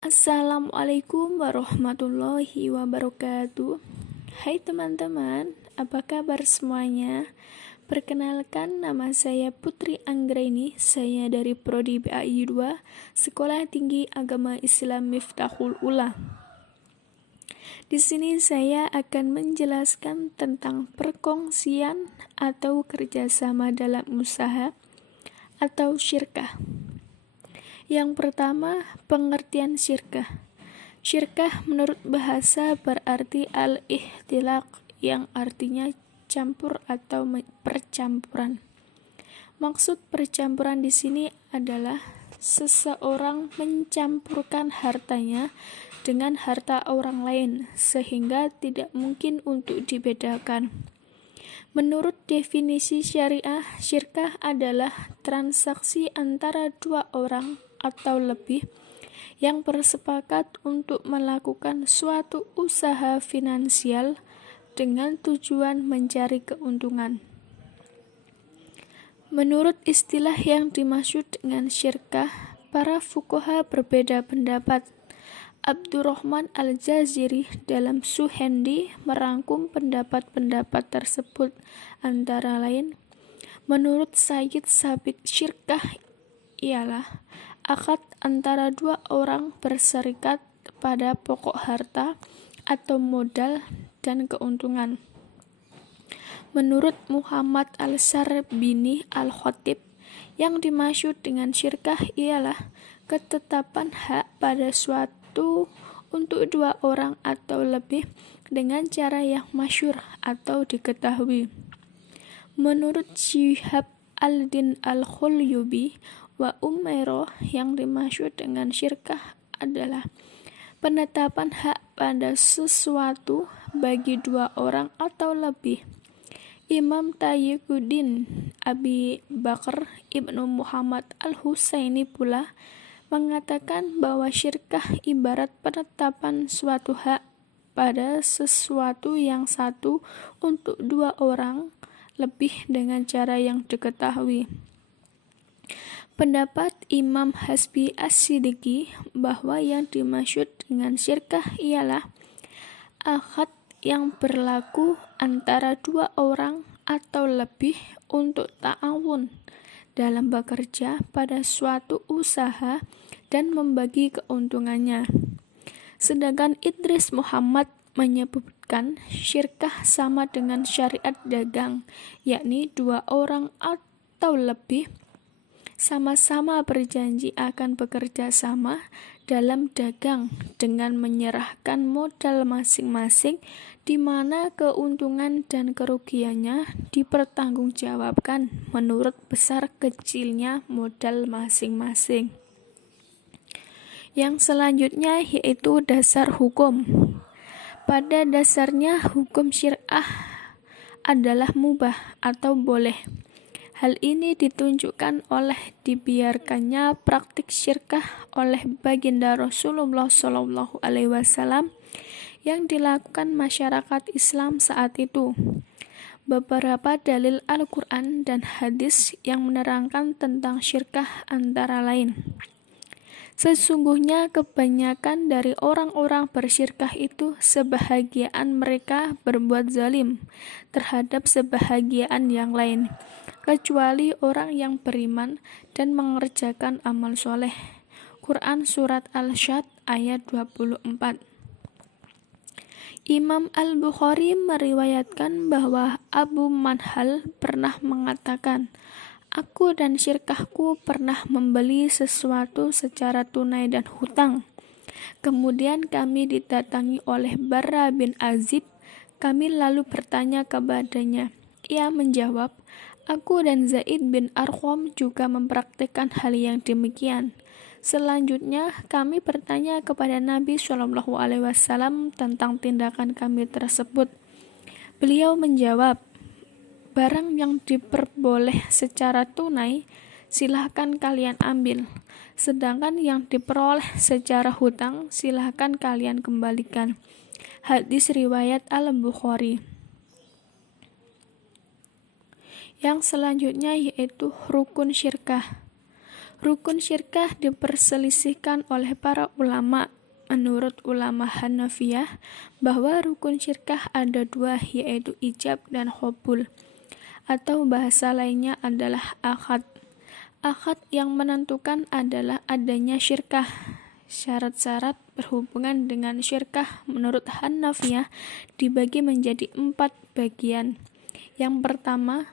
Assalamualaikum warahmatullahi wabarakatuh. Hai teman-teman, apa kabar semuanya? Perkenalkan, nama saya Putri Anggraini. Saya dari Prodi BAI 2, Sekolah Tinggi Agama Islam Miftahul Ula. Di sini saya akan menjelaskan tentang perkongsian atau kerjasama dalam usaha atau syirkah. Yang pertama, pengertian syirkah. Syirkah menurut bahasa berarti al-ihtilaq, yang artinya campur atau percampuran. Maksud percampuran di sini adalah seseorang mencampurkan hartanya dengan harta orang lain sehingga tidak mungkin untuk dibedakan. Menurut definisi syariah, syirkah adalah transaksi antara dua orang atau lebih yang bersepakat untuk melakukan suatu usaha finansial dengan tujuan mencari keuntungan. Menurut istilah yang dimaksud dengan syirkah, para fuqaha berbeda pendapat. Abdurrahman Al-Jaziri dalam Suhendi merangkum pendapat-pendapat tersebut, antara lain, menurut Sayyid Sabiq, syirkah ialah akad antara dua orang berserikat pada pokok harta atau modal dan keuntungan. Menurut Muhammad Al-Sarbini Al-Khatib, yang dimaksud dengan syirkah ialah ketetapan hak pada suatu untuk dua orang atau lebih dengan cara yang masyhur atau diketahui. Menurut Syihab Al-Din Al-Khulyubi wa Umairah, yang dimaksud dengan syirkah adalah penetapan hak pada sesuatu bagi dua orang atau lebih. Imam Taqiyuddin Abi Bakar Ibnu Muhammad Al-Husaini pula mengatakan bahwa syirkah ibarat penetapan suatu hak pada sesuatu yang satu untuk dua orang lebih dengan cara yang diketahui. Pendapat Imam Hasbi As-Siddiqi bahwa yang dimaksud dengan syirkah ialah akad yang berlaku antara dua orang atau lebih untuk ta'awun dalam bekerja pada suatu usaha dan membagi keuntungannya. Sedangkan Idris Muhammad menyebutkan syirkah sama dengan syariat dagang, yakni dua orang atau lebih sama-sama berjanji akan bekerja sama dalam dagang dengan menyerahkan modal masing-masing, di mana keuntungan dan kerugiannya dipertanggungjawabkan menurut besar kecilnya modal masing-masing. Yang selanjutnya yaitu dasar hukum. Pada dasarnya hukum syariah adalah mubah atau boleh. Hal ini ditunjukkan oleh dibiarkannya praktik syirkah oleh baginda Rasulullah SAW yang dilakukan masyarakat Islam saat itu. Beberapa dalil Al-Quran dan hadis yang menerangkan tentang syirkah antara lain: sesungguhnya kebanyakan dari orang-orang bersyirkah itu sebahagian mereka berbuat zalim terhadap sebahagian yang lain, kecuali orang yang beriman dan mengerjakan amal soleh. Quran Surat Al-Syad ayat 24. Imam Al-Bukhari meriwayatkan bahwa Abu Manhal pernah mengatakan, aku dan syirkahku pernah membeli sesuatu secara tunai dan hutang. Kemudian kami didatangi oleh Barra bin Azib. Kami lalu bertanya kepadanya. Ia menjawab, aku dan Zaid bin Arqam juga mempraktikkan hal yang demikian. Selanjutnya kami bertanya kepada Nabi SAW tentang tindakan kami tersebut. Beliau menjawab, barang yang diperboleh secara tunai, silahkan kalian ambil. Sedangkan yang diperoleh secara hutang, silahkan kalian kembalikan. Hadis riwayat Al-Bukhari. Yang selanjutnya yaitu rukun syirkah. Rukun syirkah diperselisihkan oleh para ulama. Menurut ulama Hanafiyah, bahwa rukun syirkah ada dua, yaitu ijab dan qabul, atau bahasa lainnya adalah akad. Akad yang menentukan adalah adanya syirkah. Syarat-syarat berhubungan dengan syirkah menurut Hanafiyah dibagi menjadi 4 bagian. Yang pertama,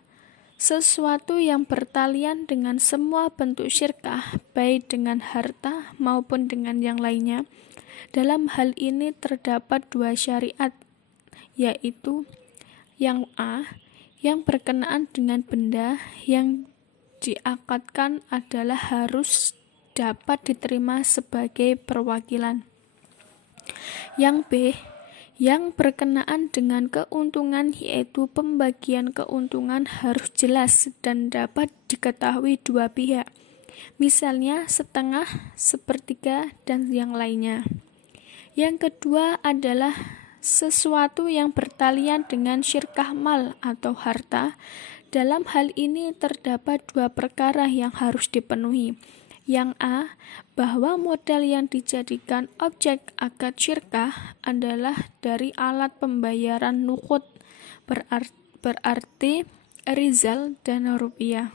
sesuatu yang bertalian dengan semua bentuk syirkah, baik dengan harta maupun dengan yang lainnya. Dalam hal ini terdapat 2 syariat, yaitu yang A, yang berkenaan dengan benda yang diakadkan adalah harus dapat diterima sebagai perwakilan. Yang B, yang berkenaan dengan keuntungan, yaitu pembagian keuntungan harus jelas dan dapat diketahui dua pihak, misalnya setengah, sepertiga, dan yang lainnya. Yang kedua adalah sesuatu yang bertalian dengan syirkah mal atau harta. Dalam hal ini terdapat 2 perkara yang harus dipenuhi. Yang A, bahwa modal yang dijadikan objek akad syirkah adalah dari alat pembayaran nuqud, berarti rizal dan rupiah.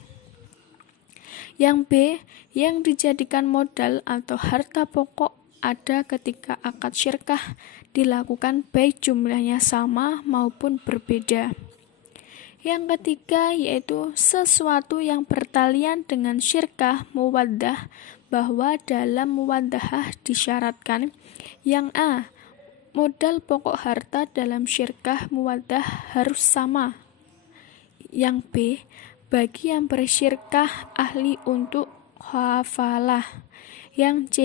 Yang B, yang dijadikan modal atau harta pokok ada ketika akad syirkah dilakukan baik jumlahnya sama maupun berbeda. Yang ketiga yaitu sesuatu yang bertalian dengan syirkah muwaddah, bahwa dalam muwaddahah disyaratkan yang A, modal pokok harta dalam syirkah muwaddah harus sama. Yang B, bagi yang bersyirkah ahli untuk hafalah. Yang C,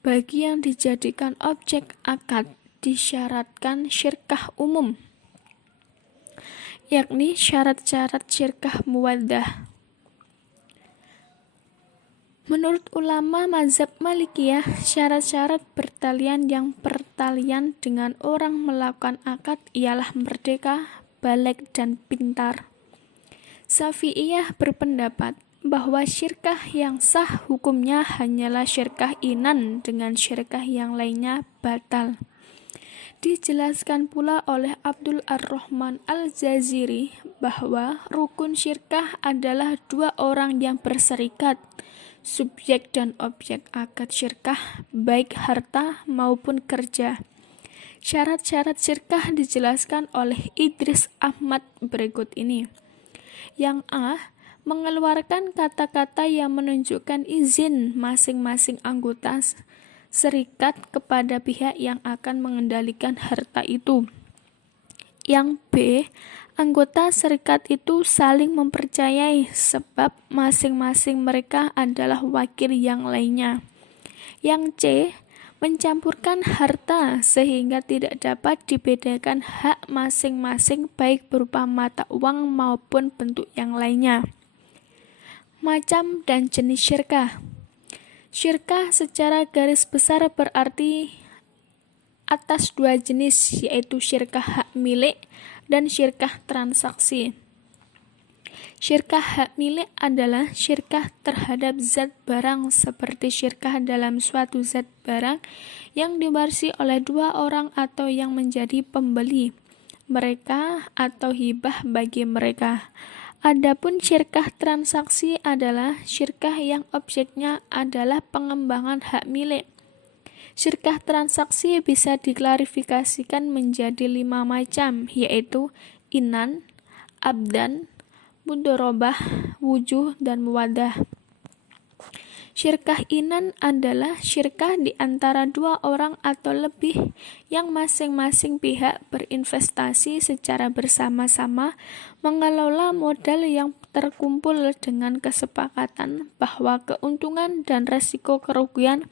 bagi yang dijadikan objek akad disyaratkan syirkah umum, yakni syarat-syarat syirkah muwaddah. Menurut ulama mazhab Malikiyah, syarat-syarat bertalian yang pertalian dengan orang melakukan akad ialah merdeka, baligh, dan pintar. Syafi'iyah berpendapat bahwa syirkah yang sah hukumnya hanyalah syirkah inan, dengan syirkah yang lainnya batal. Dijelaskan pula oleh Abdul Ar-Rahman Al-Jaziri bahwa rukun syirkah adalah 2 orang yang berserikat, subjek dan objek akad syirkah, baik harta maupun kerja. Syarat-syarat syirkah dijelaskan oleh Idris Ahmad berikut ini. Yang A, mengeluarkan kata-kata yang menunjukkan izin masing-masing anggota serikat kepada pihak yang akan mengendalikan harta itu. Yang B, anggota serikat itu saling mempercayai sebab masing-masing mereka adalah wakil yang lainnya. Yang C, mencampurkan harta sehingga tidak dapat dibedakan hak masing-masing baik berupa mata uang maupun bentuk yang lainnya. Macam dan jenis syirkah. Syirkah secara garis besar berarti atas 2 jenis, yaitu syirkah hak milik dan syirkah transaksi. Syirkah hak milik adalah syirkah terhadap zat barang, seperti syirkah dalam suatu zat barang yang diwarisi oleh 2 orang atau yang menjadi pembeli mereka atau hibah bagi mereka. Adapun syirkah transaksi adalah syirkah yang objeknya adalah pengembangan hak milik. Syirkah transaksi bisa diklarifikasikan menjadi 5 macam, yaitu inan, abdan, mudorobah, wujuh, dan muwadah. Syirkah inan adalah syirkah di antara 2 orang atau lebih yang masing-masing pihak berinvestasi secara bersama-sama mengelola modal yang terkumpul dengan kesepakatan bahwa keuntungan dan resiko kerugian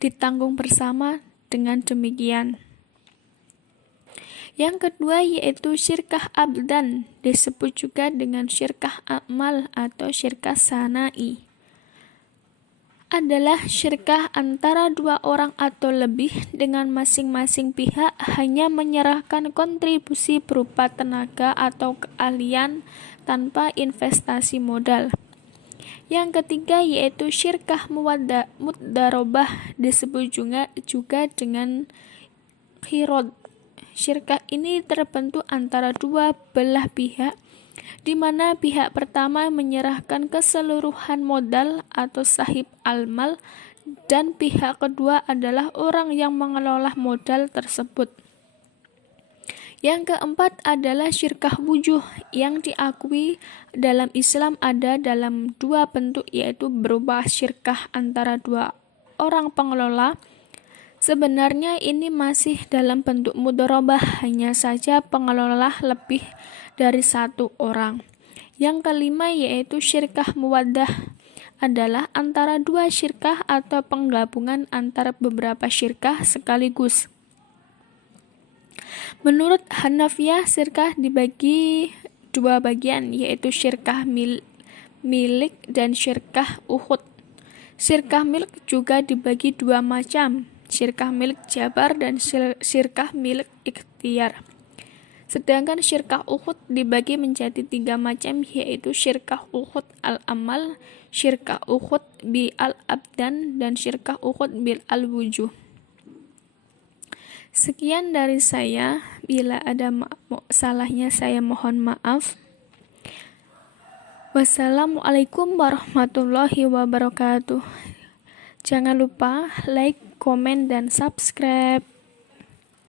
ditanggung bersama. Dengan demikian, yang kedua yaitu syirkah abdan, disebut juga dengan syirkah amal atau syirkah sana'i, adalah syirkah antara 2 orang atau lebih dengan masing-masing pihak hanya menyerahkan kontribusi berupa tenaga atau keahlian tanpa investasi modal. Yang ketiga yaitu syirkah mudharobah, disebut juga dengan qirad. Syirkah ini terbentuk antara dua belah pihak, di mana pihak pertama menyerahkan keseluruhan modal atau sahib al-mal, dan pihak kedua adalah orang yang mengelola modal tersebut. Yang keempat adalah syirkah wujuh, yang diakui dalam Islam ada dalam dua bentuk, yaitu berupa syirkah antara dua orang pengelola. Sebenarnya ini masih dalam bentuk mudharabah, hanya saja pengelola lebih dari satu orang. Yang kelima yaitu syirkah muwaddah, adalah antara dua syirkah atau penggabungan antara beberapa syirkah sekaligus. Menurut Hanafiyah, syirkah dibagi dua bagian, yaitu syirkah milik dan syirkah uhud. Syirkah milik juga dibagi dua macam, syirkah milik jabar dan syirkah milik ikhtiar. Sedangkan syirkah uhud dibagi menjadi tiga macam, yaitu syirkah uhud al-amal, syirkah uhud bil al-abdan, dan syirkah uhud bil al-wujuh. Sekian dari saya, bila ada salahnya saya mohon maaf. Wassalamualaikum warahmatullahi wabarakatuh. Jangan lupa like, komen, dan subscribe.